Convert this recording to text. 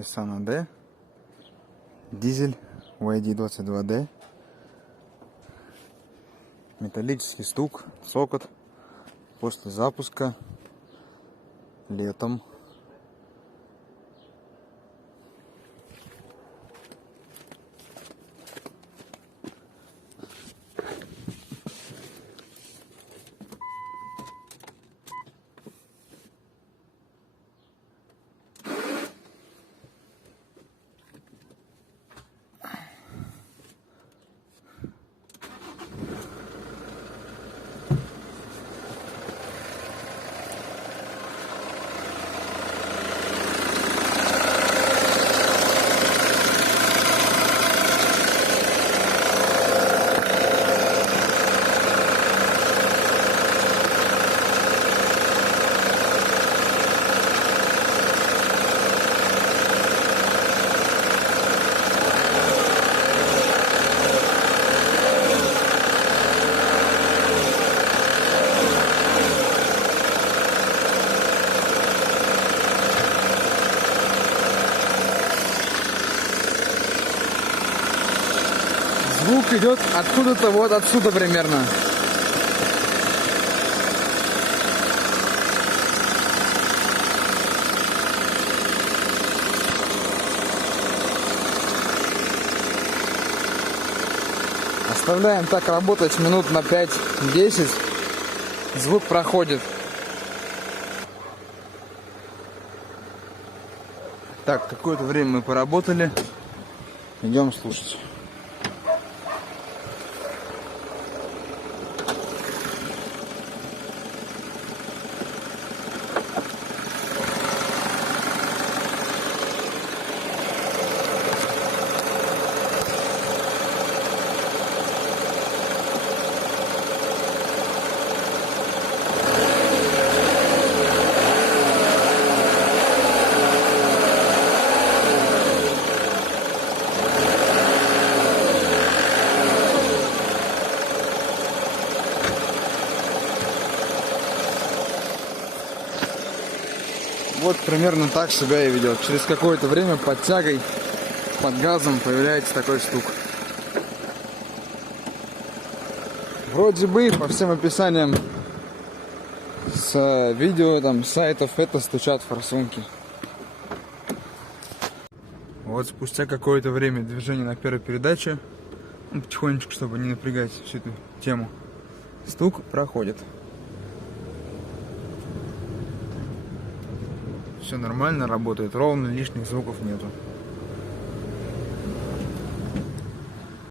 Nissan AD, дизель YD22D, металлический стук, цокот после запуска летом. Звук идет откуда-то вот отсюда примерно. Оставляем так работать минут на 5-10. Звук проходит. Так, какое-то время мы поработали. Идем слушать. Вот примерно так себя и ведет. Через какое-то время под тягой, под газом появляется такой стук. Вроде бы по всем описаниям с видео, там, сайтов, это стучат форсунки. Вот спустя какое-то время движения на первой передаче, потихонечку, чтобы не напрягать всю эту тему, стук проходит. Все нормально, работает ровно, лишних звуков нету.